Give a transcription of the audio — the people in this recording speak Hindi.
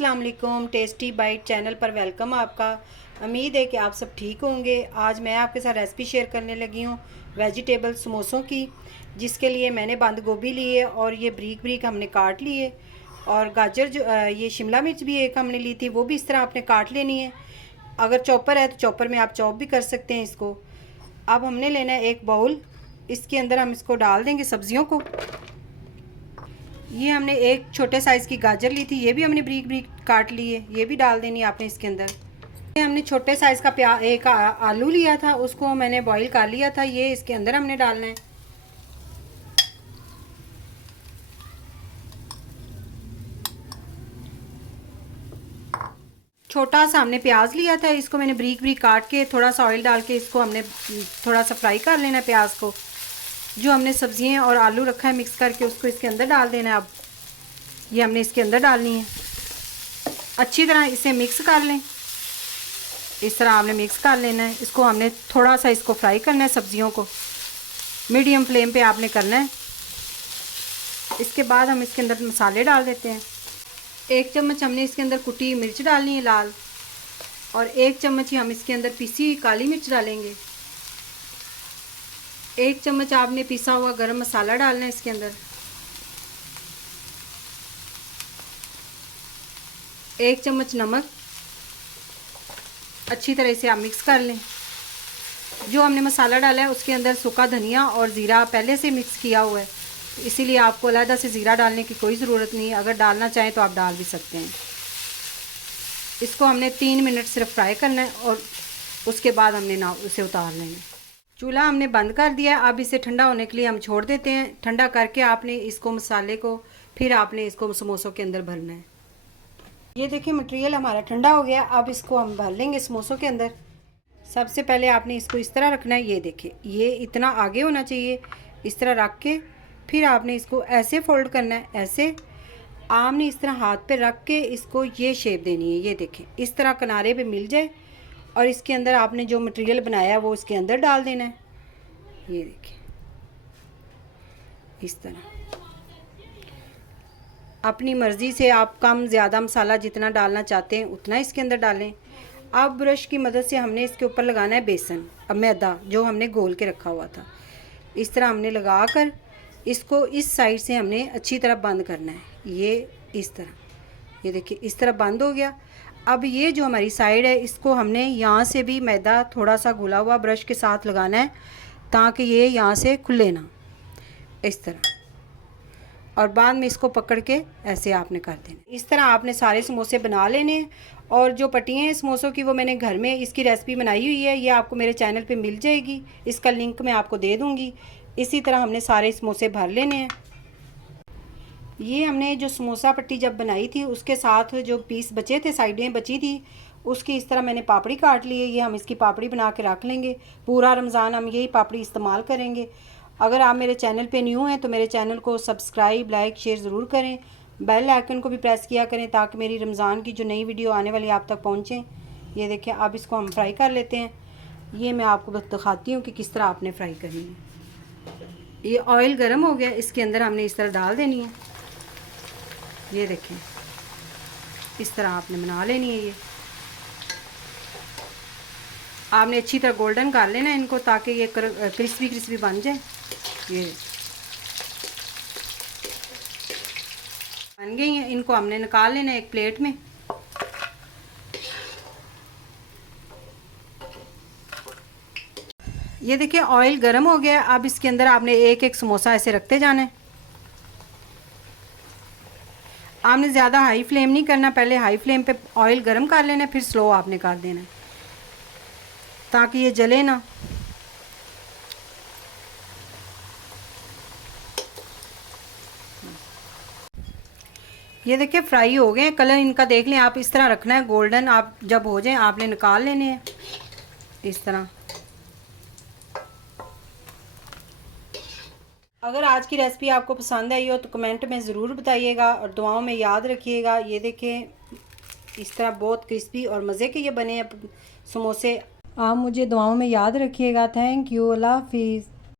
अस्सलाम वालेकुम। टेस्टी बाइट चैनल पर वेलकम आपका। उम्मीद है कि आप सब ठीक होंगे। आज मैं आपके साथ रेसिपी शेयर करने लगी हूँ वेजिटेबल समोसों की, जिसके लिए मैंने बंद गोभी ली है और ये ब्रीक ब्रीक हमने काट लिए। और गाजर जो ये शिमला मिर्च भी एक हमने ली थी, वो भी इस तरह आपने काट लेनी है। अगर चॉपर है तो चॉपर में आप चॉप भी कर सकते हैं इसको। अब हमने लेना है एक बाउल, इसके अंदर हम इसको डाल देंगे सब्जियों को। ये हमने एक छोटे साइज़ की गाजर ली थी, ये भी हमने ब्रीक ब्रीक काट ली है, ये भी डाल देनी है आपने इसके अंदर। ये हमने छोटे साइज़ का एक आलू लिया था, उसको मैंने बॉईल कर लिया था, ये इसके अंदर हमने डालना है। छोटा सा हमने प्याज लिया था, इसको मैंने ब्रीक ब्रीक काट के थोड़ा सा ऑयल डाल के इसको हमने थोड़ा सा फ्राई कर लेना है प्याज को। जो हमने सब्जियां और आलू रखा है मिक्स करके उसको इसके अंदर डाल देना है। अब ये हमने इसके अंदर डालनी है, अच्छी तरह इसे मिक्स कर लें। इस तरह आपने मिक्स कर लेना है इसको। हमने थोड़ा सा इसको फ्राई करना है सब्जियों को, मीडियम फ्लेम पे आपने करना है। इसके बाद हम इसके अंदर मसाले डाल देते हैं। 1 चम्मच हमने इसके अंदर कुटी मिर्च डालनी है लाल, और 1 चम्मच ही हम इसके अंदर पिसी हुई काली मिर्च डालेंगे। 1 चम्मच आपने पिसा हुआ गरम मसाला डालना है इसके अंदर। 1 चम्मच नमक। अच्छी तरह से आप मिक्स कर लें। जो हमने मसाला डाला है उसके अंदर सूखा धनिया और ज़ीरा पहले से मिक्स किया हुआ है, इसीलिए आपको अलग से ज़ीरा डालने की कोई ज़रूरत नहीं है। अगर डालना चाहें तो आप डाल भी सकते हैं। इसको हमने 3 मिनट सिर्फ फ्राई करना है और उसके बाद हमने ना उसे उतार लेना है। चूल्हा हमने बंद कर दिया है। अब इसे ठंडा होने के लिए हम छोड़ देते हैं। ठंडा करके आपने इसको मसाले को फिर आपने इसको समोसों के अंदर भरना है। ये देखिए मटेरियल हमारा ठंडा हो गया। अब इसको हम भर लेंगे समोसों के अंदर। सबसे पहले आपने इसको इस तरह रखना है, ये देखिए ये इतना आगे होना चाहिए। इस तरह रख के फिर आपने इसको ऐसे फोल्ड करना है, ऐसे आपने इस तरह हाथ पे रख के इसको ये शेप देनी है। ये देखें इस तरह किनारे पे मिल जाए और इसके अंदर आपने जो मटेरियल बनाया है वो इसके अंदर डाल देना है। ये देखें इस तरह अपनी मर्ज़ी से आप कम ज़्यादा मसाला जितना डालना चाहते हैं उतना इसके अंदर डालें। अब ब्रश की मदद से हमने इसके ऊपर लगाना है बेसन, अब मैदा जो हमने घोल के रखा हुआ था। इस तरह हमने लगा कर इसको इस साइड से हमने अच्छी तरह बंद करना है। ये इस तरह, ये देखिए इस तरह बंद हो गया। अब ये जो हमारी साइड है इसको हमने यहाँ से भी मैदा थोड़ा सा घुला हुआ ब्रश के साथ लगाना है, ताकि ये यहाँ से खुले ना, इस तरह। और बाद में इसको पकड़ के ऐसे आपने कर देना। इस तरह आपने सारे समोसे बना लेने हैं। और जो पट्टियाँ हैं समोसों की वो मैंने घर में इसकी रेसिपी बनाई हुई है, ये आपको मेरे चैनल पे मिल जाएगी, इसका लिंक मैं आपको दे दूँगी। इसी तरह हमने सारे समोसे भर लेने हैं। ये हमने जो समोसा पट्टी जब बनाई थी उसके साथ जो पीस बचे थे, साइडें बची थी, उसकी इस तरह मैंने पापड़ी काट ली है। ये हम इसकी पापड़ी बना के रख लेंगे। पूरा रमज़ान हम यही पापड़ी इस्तेमाल करेंगे। अगर आप मेरे चैनल पे न्यू हैं तो मेरे चैनल को सब्सक्राइब लाइक शेयर ज़रूर करें। बेल आइकन को भी प्रेस किया करें ताकि मेरी रमज़ान की जो नई वीडियो आने वाली आप तक पहुँचें। ये देखें अब इसको हम फ्राई कर लेते हैं। ये मैं आपको बस दिखाती हूँ कि किस तरह आपने फ्राई करनी है। ये ऑयल गर्म हो गया, इसके अंदर हमने इस तरह डाल देनी है। ये देखें इस तरह आपने बना लेनी है। ये आपने अच्छी तरह गोल्डन कर लेना है इनको, ताकि ये क्रिस्पी क्रिस्पी बन जाए। ये बन गई हैं, इनको हमने निकाल लेना है एक प्लेट में। ये देखिए ऑयल गर्म हो गया। अब इसके अंदर आपने एक एक समोसा ऐसे रखते जाना है। आपने ज़्यादा हाई फ्लेम नहीं करना, पहले हाई फ्लेम पे ऑयल गर्म कर लेना है, फिर स्लो आपने कर देना है ताकि ये जले ना। ये देखिए फ्राई हो गए, कलर इनका देख लें आप। इस तरह रखना है गोल्डन। आप जब हो जाए आपने निकाल लेने हैं इस तरह। अगर आज की रेसिपी आपको पसंद आई हो तो कमेंट में ज़रूर बताइएगा और दुआओं में याद रखिएगा। ये देखें इस तरह बहुत क्रिस्पी और मज़े के ये बने हैं समोसे। आप मुझे दुआओं में याद रखिएगा। थैंक यू, अल्लाह हाफिज़।